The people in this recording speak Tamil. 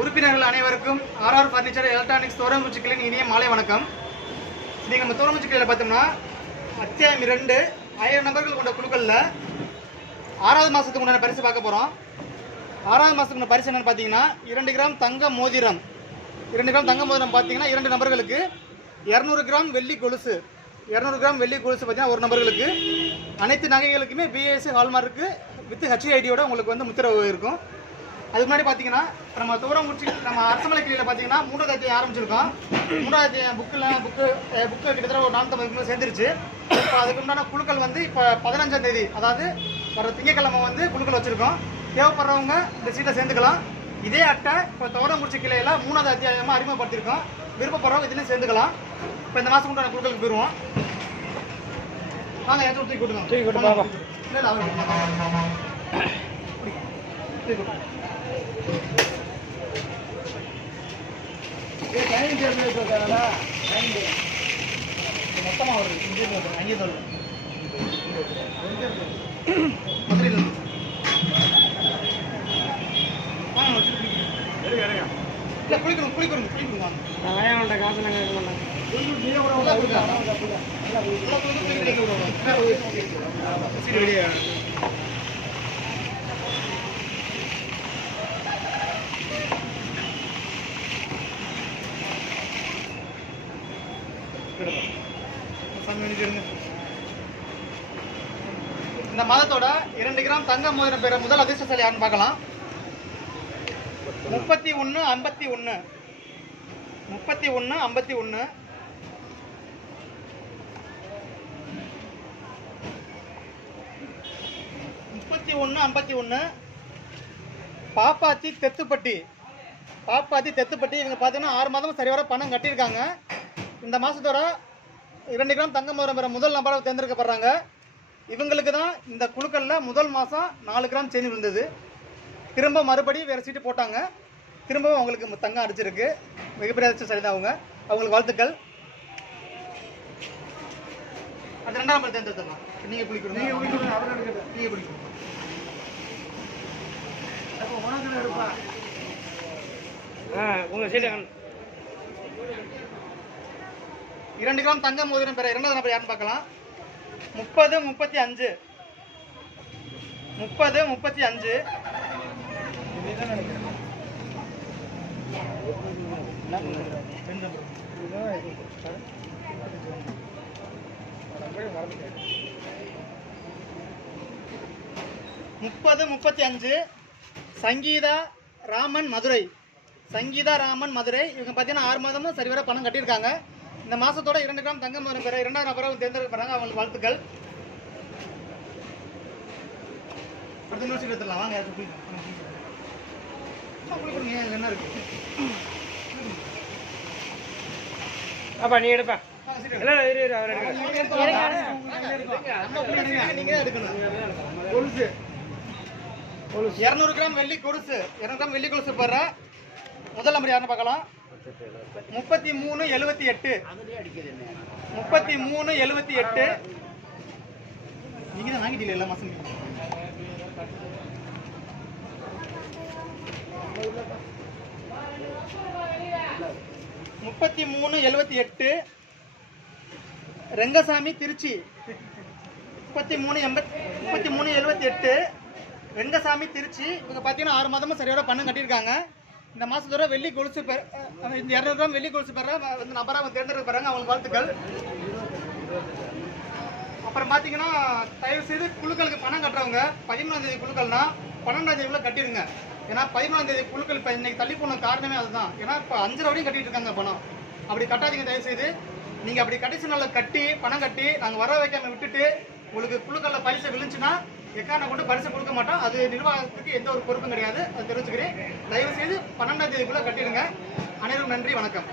உறுப்பினர்கள் அனைவருக்கும் ஆர்ஆர் ஃபர்னிச்சர் எலக்ட்ரானிக்ஸ் தோரங்குச்சிகளின் இனிய மாலை வணக்கம். நீங்கள் நம்ம தோரங்குச்சிகளில் பார்த்தோம்னா அத்தியாயம் 2 1000 நபர்கள் கொண்ட குழுக்களில் 6வது மாதத்துக்கு முன்னாடி பரிசு பார்க்க போகிறோம். 6வது மாதத்துக்கு பரிசு என்னென்னு பார்த்தீங்கன்னா 2 கிராம் தங்க மோதிரம். 2 கிராம் தங்க மோதிரம் பார்த்தீங்கன்னா 2 நபர்களுக்கு 200 கிராம் வெள்ளி கொலுசு. 200 கிராம் வெள்ளி கொலுசு பார்த்தீங்கன்னா ஒரு நபர்களுக்கு. அனைத்து நகைகளுக்குமே பிஎஸ்சி ஹால்மார்க்கு வித் ஹெச்ஐடியோட உங்களுக்கு வந்து முத்திரை இருக்கும். அதுக்கு முன்னாடி பார்த்தீங்கன்னா நம்ம தோரங்குச்சி நம்ம அரசமலை கிளியில் பார்த்தீங்கன்னா 3வது அத்தியாயம் ஆரம்பிச்சிருக்கோம். 3வது அத்தியாயம் புக்கு கிட்டத்தட்ட ஒரு 450 சேர்ந்துருச்சு. இப்போ அதுக்கு உண்டான குழுக்கள் வந்து இப்போ 15ஆம் தேதி, அதாவது வர திங்கக்கிழமை வந்து குழுக்கள் வச்சுருக்கோம். தேவைப்படுறவங்க இந்த சீட்டை சேர்ந்துக்கலாம். இதே அட்டை இப்போ தோரங்குச்சி கிளையில் 3வது அத்தியாயமாக அறிமுகப்படுத்தியிருக்கோம். விருப்பப்படுறவங்க இதுலேயும் சேர்ந்துக்கலாம். இப்போ இந்த மாதம் உண்டான குழுக்களுக்கு போயிடுவோம். வாங்க ஏதாச்சும் தூக்கி கொடுங்க. தூக்கி கொடுப்பா. இல்லை அவர் தூக்கி கொடுங்க. மொத்தமாக வருது. அங்கே சொல்லு மதுரையில் இல்லை குளிக்கணும் வாங்க காசு நாங்கள் இருக்க மாட்டோம். இந்த மாதத்தோட 2 கிராம் தங்க மோதிரம் பெற முதல் அதிர்ஷ்டசாலி யாருன்னு பார்க்கலாம். 3151 பாப்பாத்தி தெத்துப்பட்டி. இவங்க பார்த்தீங்கன்னா 6 மாதமும் சரிவர பணம் கட்டியிருக்காங்க. இந்த மாதத்தோட 2 கிராம் தங்க மோதிரம் பெற முதல் நபராக தேர்ந்தெடுக்கப்படுறாங்க. இவங்களுக்கு தான் இந்த குழுக்களில் முதல் மாதம் 4 கிராம் செயின் இருந்தது. திரும்ப மறுபடி வேறு சீட்டு போட்டாங்க. திரும்பவும் அவங்களுக்கு தங்கம் அடிச்சிருக்கு. மிகப்பெரிய அதிர்ஷ்டம் சரிதான் அவங்களுக்கு வாழ்த்துக்கள். அது 2ஆம் நம்பர் தேர்ந்தெடுத்துக்கலாம். நீங்கள் பிடிக்கணும். நீங்கள் பிடிக்கணும். உங்கள் சீட்டு 2 கிராம் தங்க மோதிரம் பெற 2வது நபர் யாருன்னு பார்க்கலாம். 3035 சங்கீதா ராமன் மதுரை. இவங்க பார்த்தீங்கன்னா 6 மாதமும் சரிவர பணம் கட்டியிருக்காங்க. இந்த மாதத்தோட 2 கிராம் தங்க மோதிரம் பெற 2வது நபராக தேர்ந்தெடுக்கப்படுறாங்க. அவங்களுக்கு வாழ்த்துக்கள். அடுத்த யூனிவர்சிட்டி எடுத்துடலாம். வாங்க என்ன இருக்கு அப்பா நீ எடுப்பா. இல்லை இரு அவர் நீங்க எடுக்கணும். 200 கிராம் வெள்ளி கொலுசு. 200 கிராம் வெள்ளி கொலுசு பெற முதல் நம்பர் யாருன்னு பார்க்கலாம். 3378 நீங்க தான் வாங்கிட்டீங்க எல்லா மாசம். 3378 ரெங்கசாமி திருச்சி. 3378 ரெங்கசாமி திருச்சி. இவங்க பார்த்தீங்கன்னா 6 மாதமும் சரியான பணம் கட்டியிருக்காங்க. இந்த மாதத்தோட வெள்ளி கொலுசு பெற இந்த 200 கிராம் வெள்ளி கொலுசு பெற வந்து நபராக தேர்ந்தெடுக்கப்படுறாங்க. அவங்களுக்கு வாழ்த்துக்கள். அப்புறம் பார்த்தீங்கன்னா தயவு செய்து குழுக்களுக்கு பணம் கட்டுறவங்க 13ஆம் தேதி குழுக்கள்னா 12ஆம் தேதிக்குள்ள கட்டிடுங்க. ஏன்னா 13ஆம் தேதி குழுக்கள் இப்போ இன்னைக்கு தள்ளி போன காரணமே அதுதான். ஏன்னா இப்போ 5 வரையும் கட்டிட்டு இருக்காங்க பணம். அப்படி கட்டாதீங்க தயவு செய்து. நீங்கள் அப்படி கடைசி நாளில் பணம் கட்டி நாங்கள் வர வைக்காம விட்டுட்டு உங்களுக்கு குழுக்களில் பரிசை விழுந்துச்சுன்னா எக்காரணம் கொண்டு பரிசை கொடுக்க மாட்டோம். அது நிர்வாகத்துக்கு எந்த ஒரு பொறுப்பும் கிடையாது. அது தெரிஞ்சுக்கிறேன். தயவு செய்து 12ஆம் தேதிக்குள்ளே கட்டிடுங்க. அனைவரும் நன்றி, வணக்கம்.